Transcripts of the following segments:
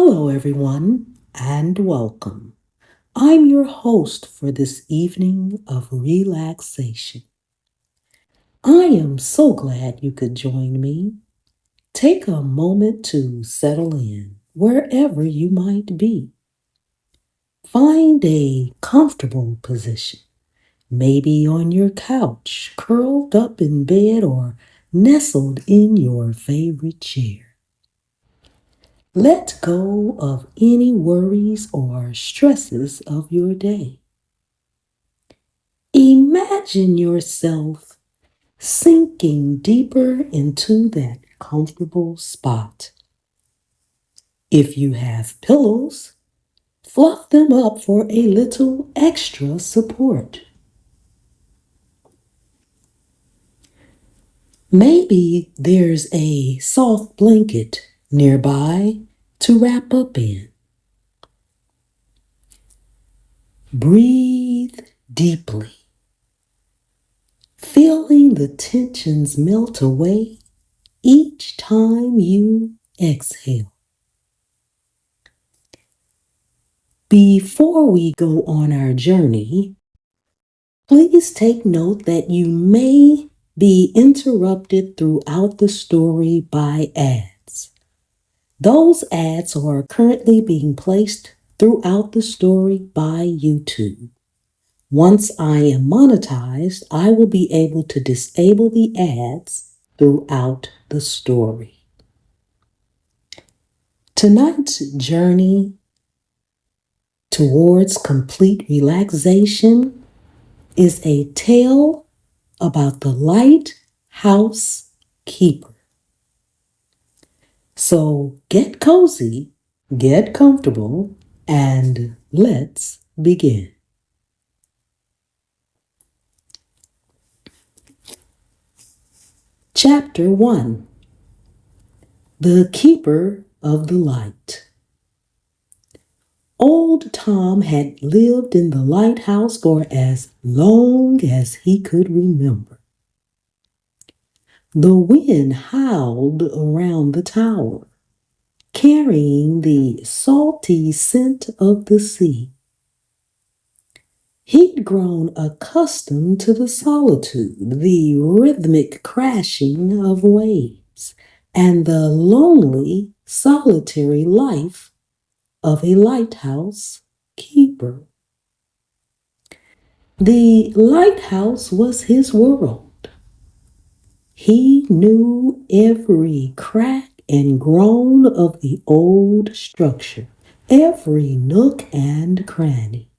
Hello, everyone, and welcome. I'm your host for this evening of relaxation. I am so glad you could join me. Take a moment to settle in wherever you might be. Find a comfortable position, maybe on your couch, curled up in bed, or nestled in your favorite chair. Let go of any worries or stresses of your day. Imagine yourself sinking deeper into that comfortable spot. If you have pillows, fluff them up for a little extra support. Maybe there's a soft blanket nearby to wrap up in. Breathe deeply, feeling the tensions melt away each time you exhale. Before we go on our journey, please take note that you may be interrupted throughout the story by ads. Those ads are currently being placed throughout the story by YouTube. Once I am monetized, I will be able to disable the ads throughout the story. Tonight's journey towards complete relaxation is a tale about the lighthouse keeper. So get cozy, get comfortable, and let's begin. Chapter 1: The Keeper of the Light. Old Tom had lived in the lighthouse for as long as he could remember. The wind howled around the tower, carrying the salty scent of the sea. He'd grown accustomed to the solitude, the rhythmic crashing of waves, and the lonely, solitary life of a lighthouse keeper. The lighthouse was his world. He knew every crack and groan of the old structure, every nook and cranny.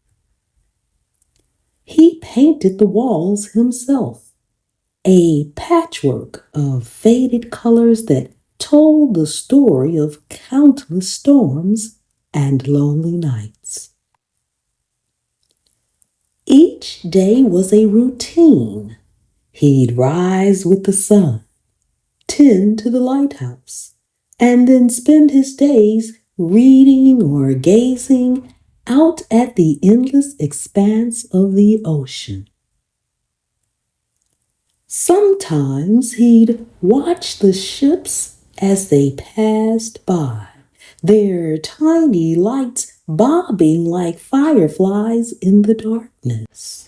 He painted the walls himself, a patchwork of faded colors that told the story of countless storms and lonely nights. Each day was a routine. He'd rise with the sun, tend to the lighthouse, and then spend his days reading or gazing out at the endless expanse of the ocean. Sometimes he'd watch the ships as they passed by, their tiny lights bobbing like fireflies in the darkness.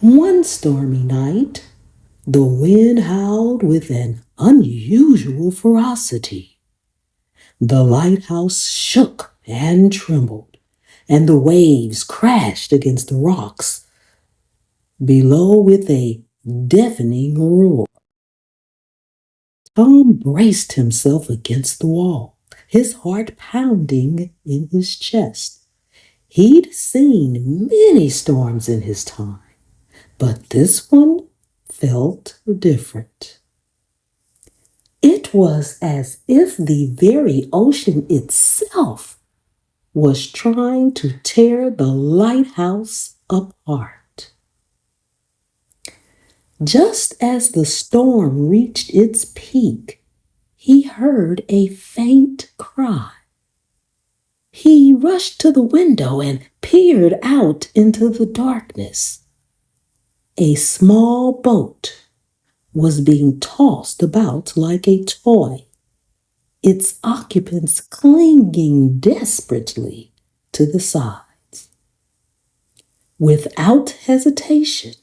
One stormy night, the wind howled with an unusual ferocity. The lighthouse shook and trembled, and the waves crashed against the rocks below with a deafening roar. Tom braced himself against the wall, his heart pounding in his chest. He'd seen many storms in his time, but this one felt different. It was as if the very ocean itself was trying to tear the lighthouse apart. Just as the storm reached its peak, he heard a faint cry. He rushed to the window and peered out into the darkness. A small boat was being tossed about like a toy. its occupants clinging desperately to the sides. Without hesitation,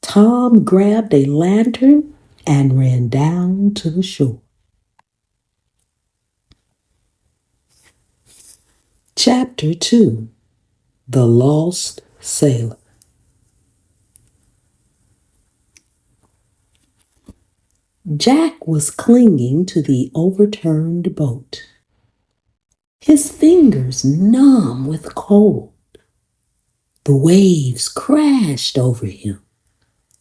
Tom grabbed a lantern and ran down to the shore. Chapter 2: The Lost Sailor. Jack was clinging to the overturned boat, his fingers numb with cold. The waves crashed over him,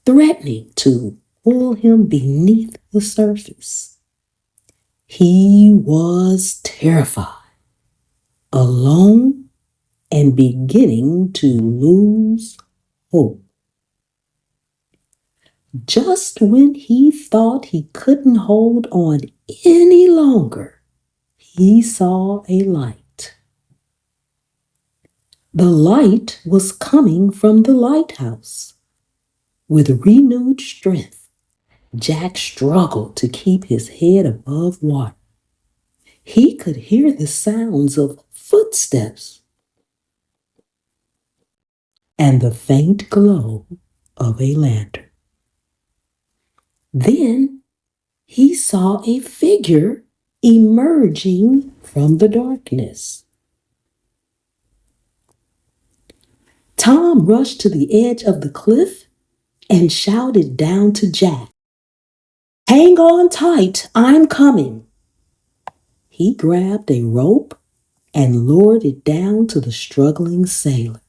threatening to pull him beneath the surface. He was terrified, alone, and beginning to lose hope. Just when he thought he couldn't hold on any longer, he saw a light. The light was coming from the lighthouse. With renewed strength, Jack struggled to keep his head above water. He could hear the sounds of footsteps and the faint glow of a lantern. Then he saw a figure emerging from the darkness. Tom rushed to the edge of the cliff and shouted down to Jack, "Hang on tight, I'm coming." He grabbed a rope and lowered it down to the struggling sailor.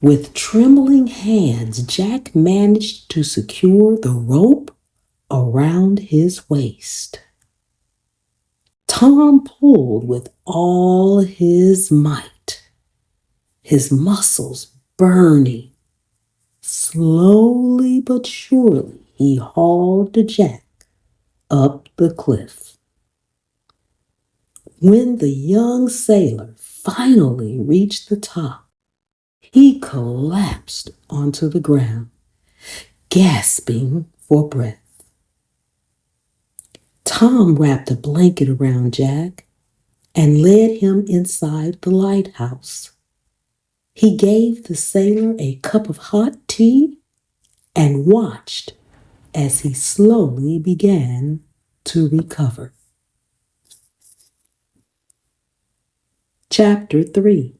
With trembling hands, Jack managed to secure the rope around his waist. Tom pulled with all his might, his muscles burning. Slowly but surely, he hauled Jack up the cliff. When the young sailor finally reached the top, he collapsed onto the ground, gasping for breath. Tom wrapped a blanket around Jack and led him inside the lighthouse. He gave the sailor a cup of hot tea and watched as he slowly began to recover. Chapter 3: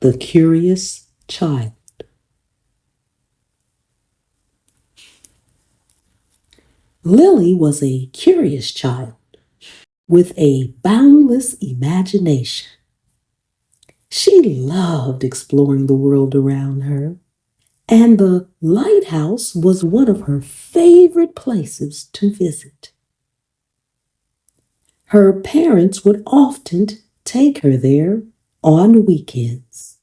The Curious Child. Lily was a curious child with a boundless imagination. She loved exploring the world around her, and the lighthouse was one of her favorite places to visit. Her parents would often take her there on weekends,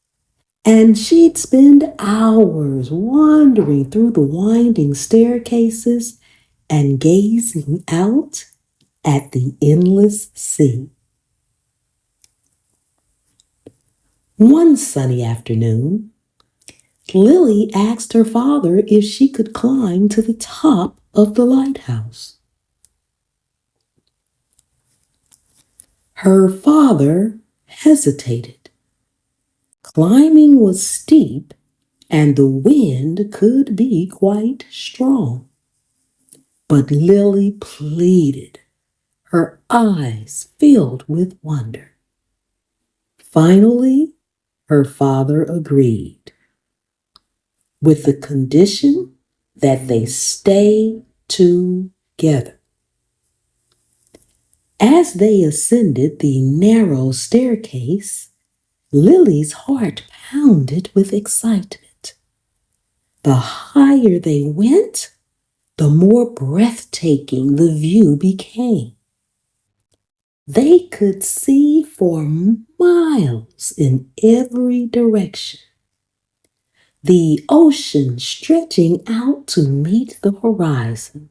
and she'd spend hours wandering through the winding staircases and gazing out at the endless sea. One sunny afternoon, Lily asked her father if she could climb to the top of the lighthouse. Her father hesitated. Climbing was steep and the wind could be quite strong. But Lily pleaded, her eyes filled with wonder. Finally, her father agreed, with the condition that they stay together. As they ascended the narrow staircase, Lily's heart pounded with excitement. The higher they went, the more breathtaking the view became. They could see for miles in every direction, the ocean stretching out to meet the horizon.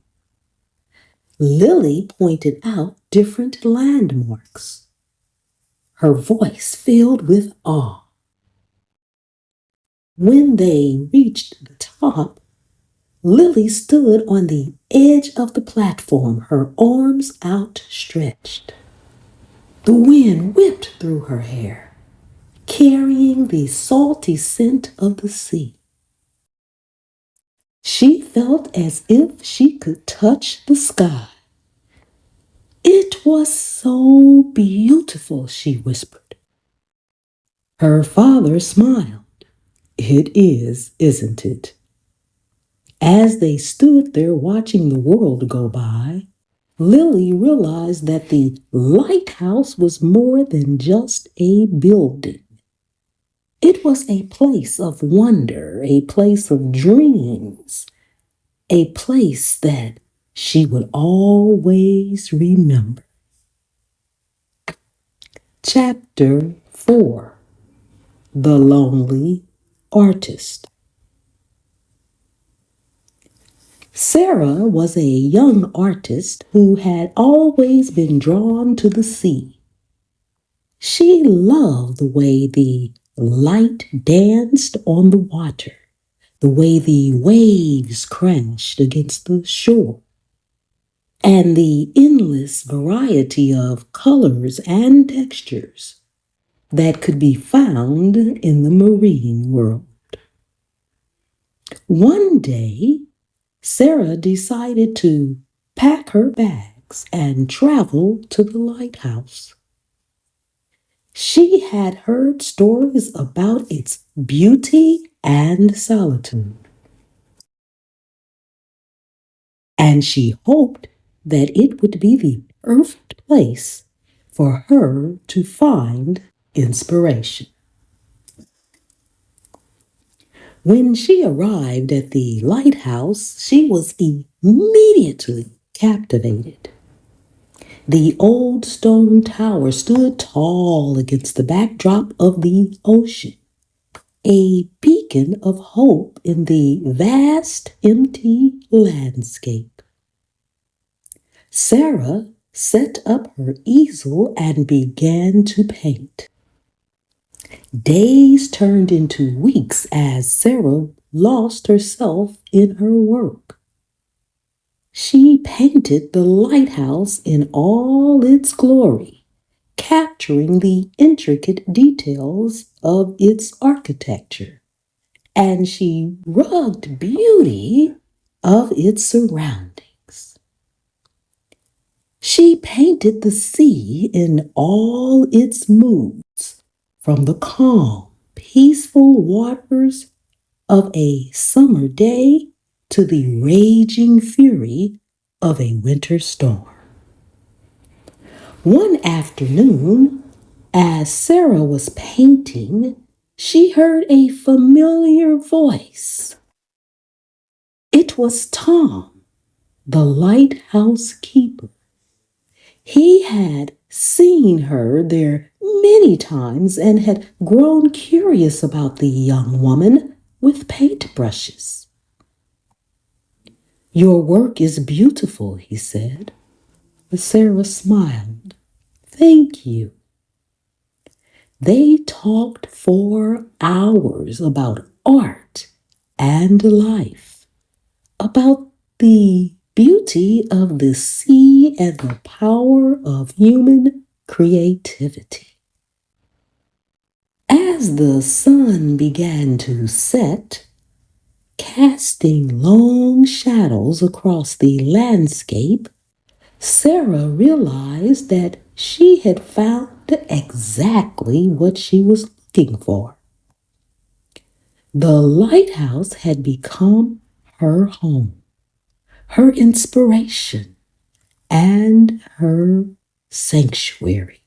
Lily pointed out different landmarks, her voice filled with awe. When they reached the top, Lily stood on the edge of the platform, her arms outstretched. The wind whipped through her hair, carrying the salty scent of the sea. She felt as if she could touch the sky. "It was so beautiful," she whispered. Her father smiled. "It is, isn't it?" As they stood there watching the world go by, Lily realized that the lighthouse was more than just a building. It was a place of wonder, a place of dreams, a place that she would always remember. Chapter 4: The Lonely Artist. Sarah was a young artist who had always been drawn to the sea. She loved the way the light danced on the water, the way the waves crashed against the shore, and the endless variety of colors and textures that could be found in the marine world. One day, Sarah decided to pack her bags and travel to the lighthouse. She had heard stories about its beauty and solitude, and she hoped that it would be the perfect place for her to find inspiration. When she arrived at the lighthouse, she was immediately captivated. The old stone tower stood tall against the backdrop of the ocean, a beacon of hope in the vast, empty landscape. Sarah set up her easel and began to paint. Days turned into weeks as Sarah lost herself in her work. She painted the lighthouse in all its glory, capturing the intricate details of its architecture, and she rugged beauty of its surroundings. She painted the sea in all its moods, from the calm, peaceful waters of a summer day to the raging fury of a winter storm. One afternoon, as Sarah was painting, she heard a familiar voice. It was Tom, the lighthouse keeper. He had seen her there many times and had grown curious about the young woman with paintbrushes. "Your work is beautiful," he said. Sarah smiled. "Thank you." They talked for hours about art and life, about the beauty of the sea and the power of human creativity. As the sun began to set, casting long shadows across the landscape, Sarah realized that she had found exactly what she was looking for. The lighthouse had become her home, her inspiration, and her sanctuary.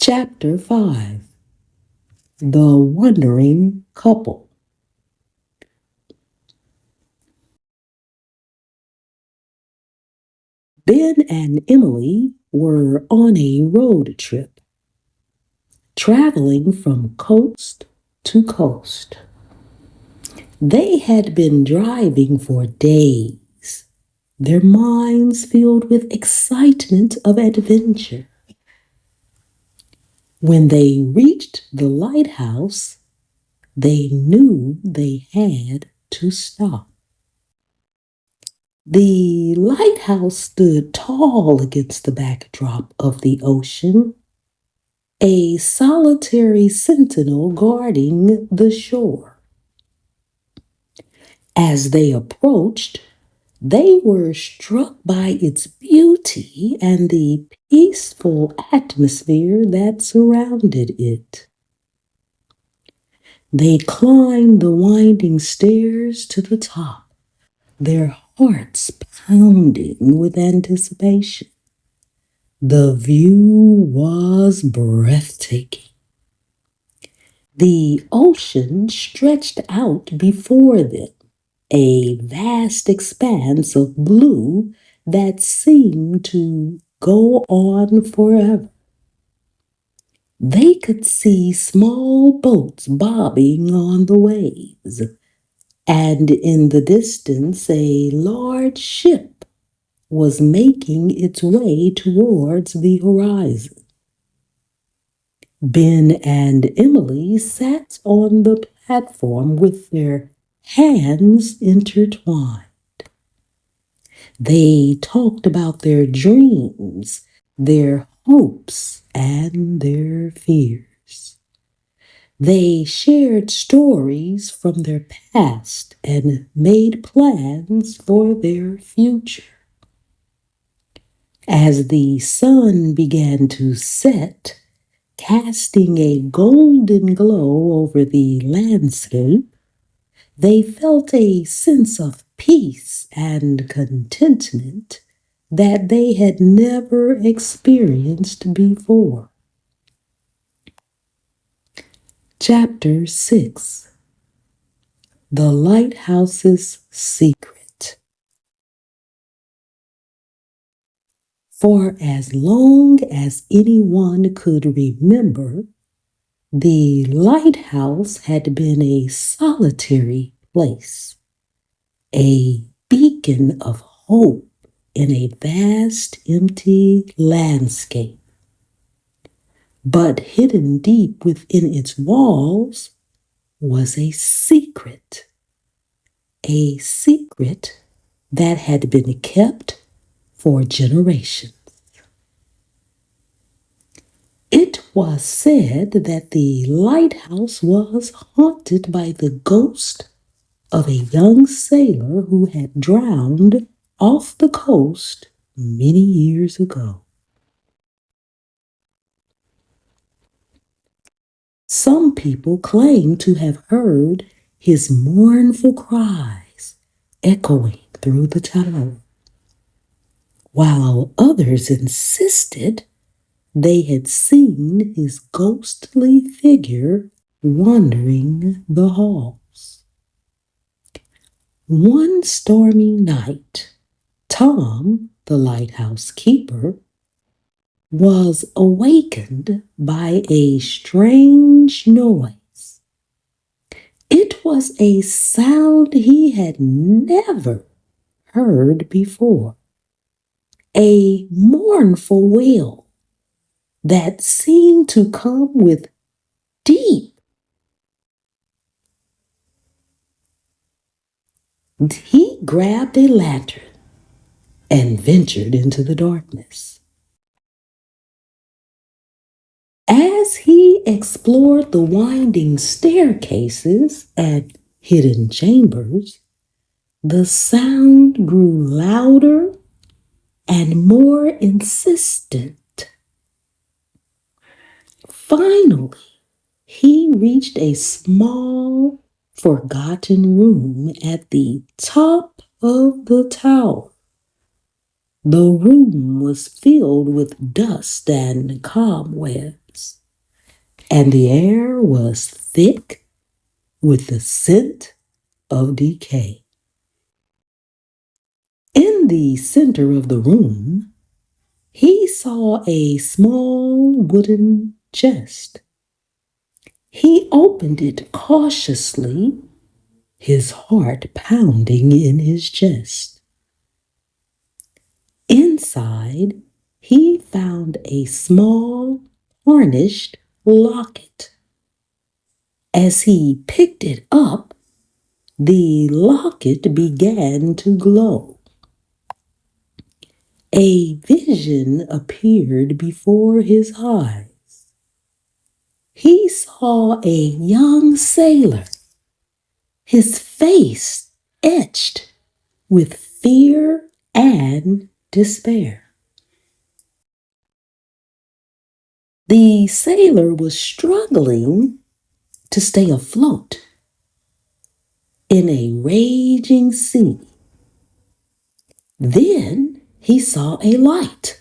Chapter 5: The Wandering Couple. Ben and Emily were on a road trip, traveling from coast to coast. They had been driving for days, their minds filled with excitement of adventure. When they reached the lighthouse, they knew they had to stop. The lighthouse stood tall against the backdrop of the ocean, a solitary sentinel guarding the shore. As they approached, they were struck by its beauty and the peaceful atmosphere that surrounded it. They climbed the winding stairs to the top, their hearts pounding with anticipation. The view was breathtaking. The ocean stretched out before them, a vast expanse of blue that seemed to go on forever. They could see small boats bobbing on the waves, and in the distance, a large ship was making its way towards the horizon. Ben and Emily sat on the platform with their hands intertwined. They talked about their dreams, their hopes, and their fears. They shared stories from their past and made plans for their future. As the sun began to set, casting a golden glow over the landscape, they felt a sense of peace and contentment that they had never experienced before. Chapter 6: The Lighthouse's Secret. For as long as anyone could remember, the lighthouse had been a solitary place, a beacon of hope in a vast empty landscape. But hidden deep within its walls was a secret that had been kept for generations. It was said that the lighthouse was haunted by the ghost of a young sailor who had drowned off the coast many years ago. Some people claim to have heard his mournful cries echoing through the tower, while others insisted they had seen his ghostly figure wandering the halls. One stormy night, Tom, the lighthouse keeper, was awakened by a strange noise. It was a sound he had never heard before, a mournful wail that seemed to come with deep. He grabbed a lantern and ventured into the darkness. As he explored the winding staircases and hidden chambers, the sound grew louder and more insistent. Finally, he reached a small, forgotten room at the top of the tower. The room was filled with dust and cobwebs, and the air was thick with the scent of decay. In the center of the room, he saw a small wooden chest. He opened it cautiously, his heart pounding in his chest. Inside, he found a small, tarnished locket. As he picked it up, the locket began to glow. A vision appeared before his eyes. He saw a young sailor, his face etched with fear and despair. The sailor was struggling to stay afloat in a raging sea. Then he saw a light,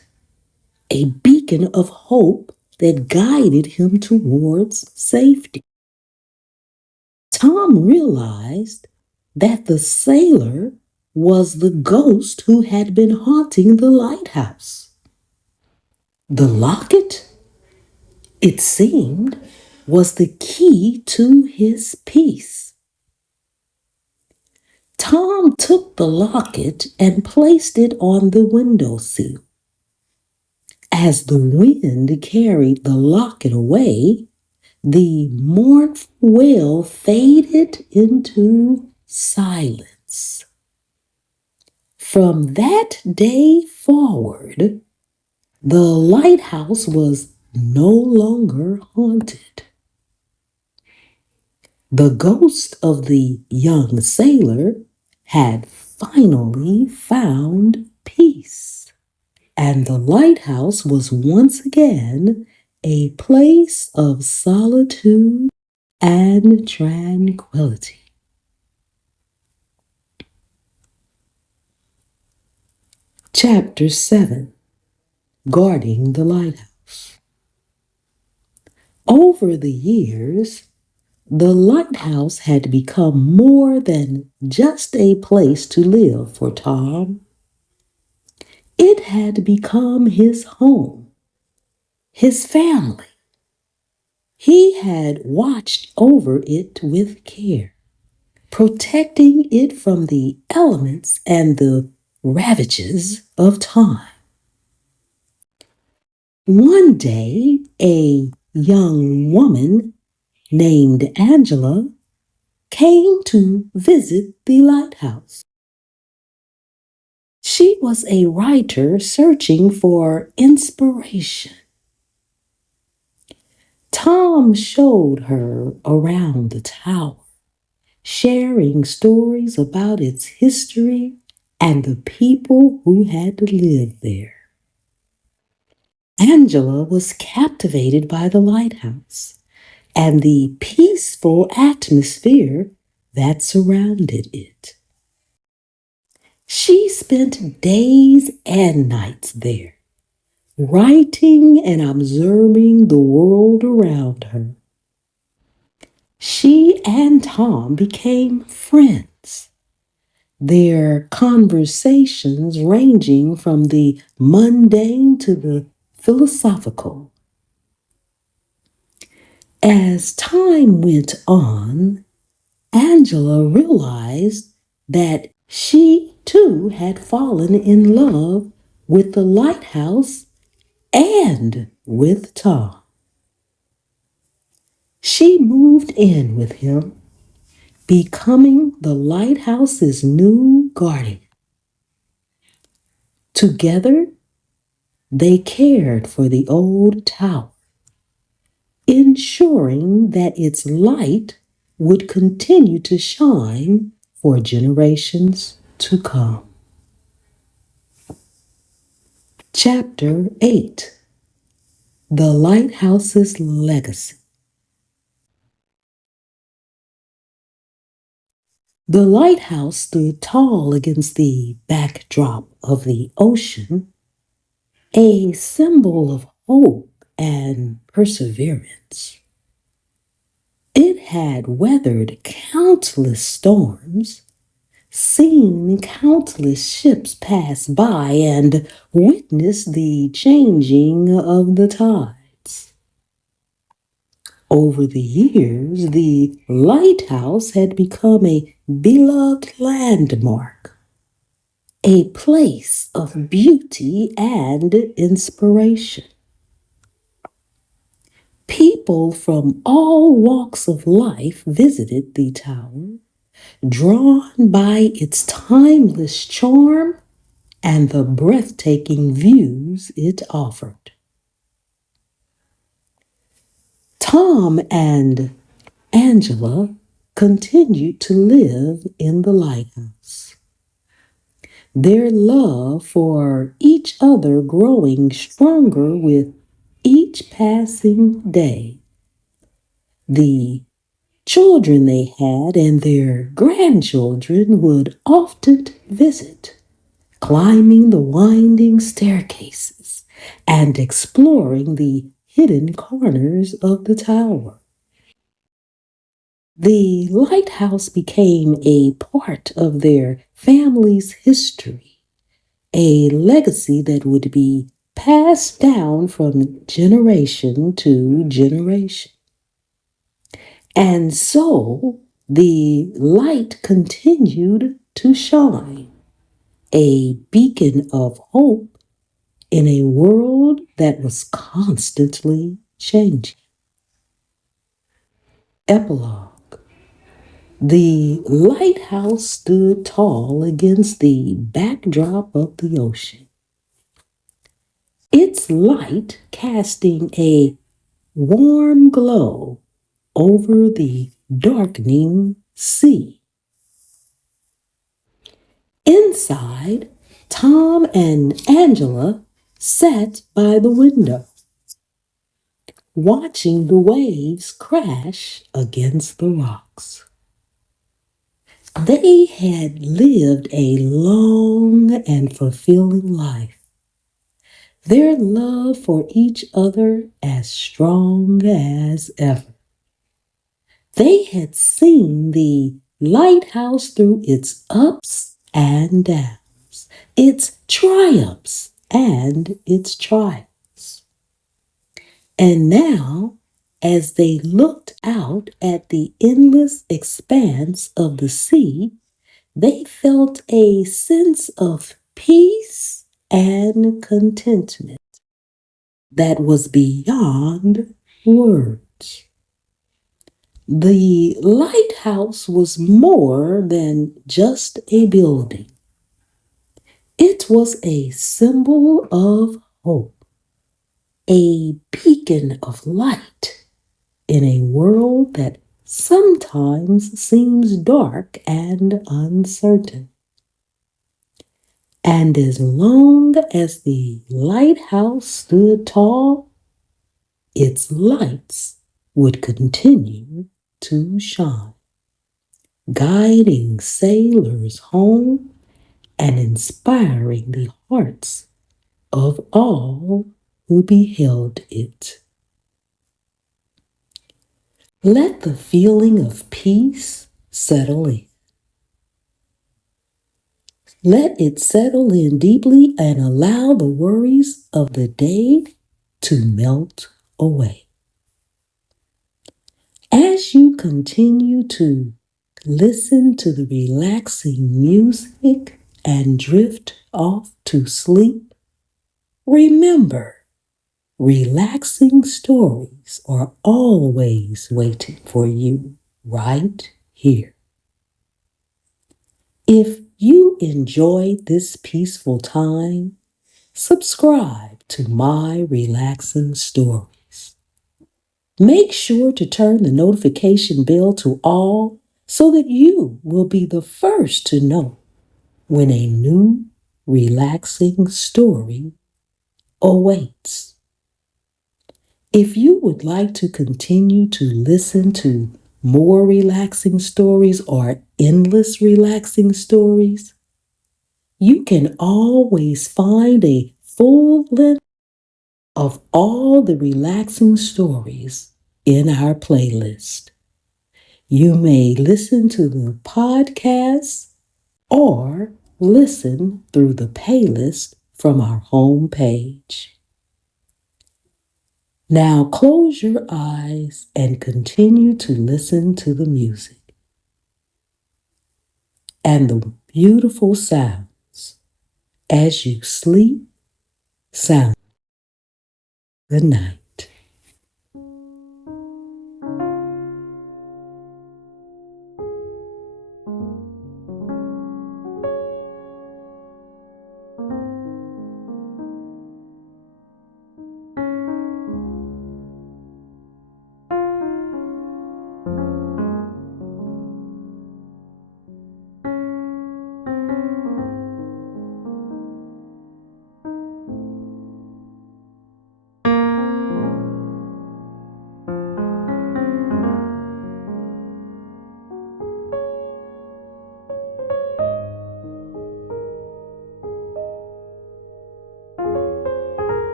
a beacon of hope that guided him towards safety. Tom realized that the sailor was the ghost who had been haunting the lighthouse. The locket, it seemed, was the key to his peace. Tom took the locket and placed it on the windowsill. As the wind carried the locket away, the mournful wail faded into silence. From that day forward, the lighthouse was no longer haunted. The ghost of the young sailor had finally found peace, and the lighthouse was once again a place of solitude and tranquility. Chapter 7, Guarding the Lighthouse. Over the years, the lighthouse had become more than just a place to live for Tom. It had become his home, his family. He had watched over it with care, protecting it from the elements and the ravages of time. One day, a young woman named Angela came to visit the lighthouse. She was a writer searching for inspiration. Tom showed her around the tower, sharing stories about its history and the people who had lived there. Angela was captivated by the lighthouse and the peaceful atmosphere that surrounded it. She spent days and nights there, writing and observing the world around her. She and Tom became friends, their conversations ranging from the mundane to the philosophical. As time went on, Angela realized that she too had fallen in love with the lighthouse and with Tom. She moved in with him, becoming the lighthouse's new guardian. Together, they cared for the old tower, ensuring that its light would continue to shine for generations to come. Chapter 8, The Lighthouse's Legacy. The lighthouse stood tall against the backdrop of the ocean, a symbol of hope and perseverance. It had weathered countless storms, seen countless ships pass by, and witnessed the changing of the tides. Over the years, the lighthouse had become a beloved landmark, a place of beauty and inspiration. People from all walks of life visited the tower, drawn by its timeless charm and the breathtaking views it offered. Tom and Angela continued to live in the lighthouse, their love for each other growing stronger with each passing day. The children they had and their grandchildren would often visit, climbing the winding staircases and exploring the hidden corners of the tower. The lighthouse became a part of their family's history, a legacy that would be passed down from generation to generation. And so the light continued to shine, a beacon of hope in a world that was constantly changing. Epilogue. The lighthouse stood tall against the backdrop of the ocean, its light casting a warm glow over the darkening sea. Inside, Tom and Angela sat by the window, watching the waves crash against the rocks. They had lived a long and fulfilling life, their love for each other as strong as ever. They had seen the lighthouse through its ups and downs, its triumphs and its trials. And now, as they looked out at the endless expanse of the sea, they felt a sense of peace and contentment that was beyond words. The lighthouse was more than just a building. It was a symbol of hope, a beacon of light in a world that sometimes seems dark and uncertain. And as long as the lighthouse stood tall, its lights would continue to shine, guiding sailors home and inspiring the hearts of all who beheld it. Let the feeling of peace settle in. Let it settle in deeply and allow the worries of the day to melt away. As you continue to listen to the relaxing music and drift off to sleep, remember, relaxing stories are always waiting for you right here. If you enjoyed this peaceful time, subscribe to my relaxing stories. Make sure to turn the notification bell to all so that you will be the first to know when a new relaxing story awaits. If you would like to continue to listen to more relaxing stories or endless relaxing stories, you can always find a full list of all the relaxing stories in our playlist. You may listen to the podcast or listen through the playlist from our home page. Now close your eyes and continue to listen to the music and the beautiful sounds as you sleep sound. Good night.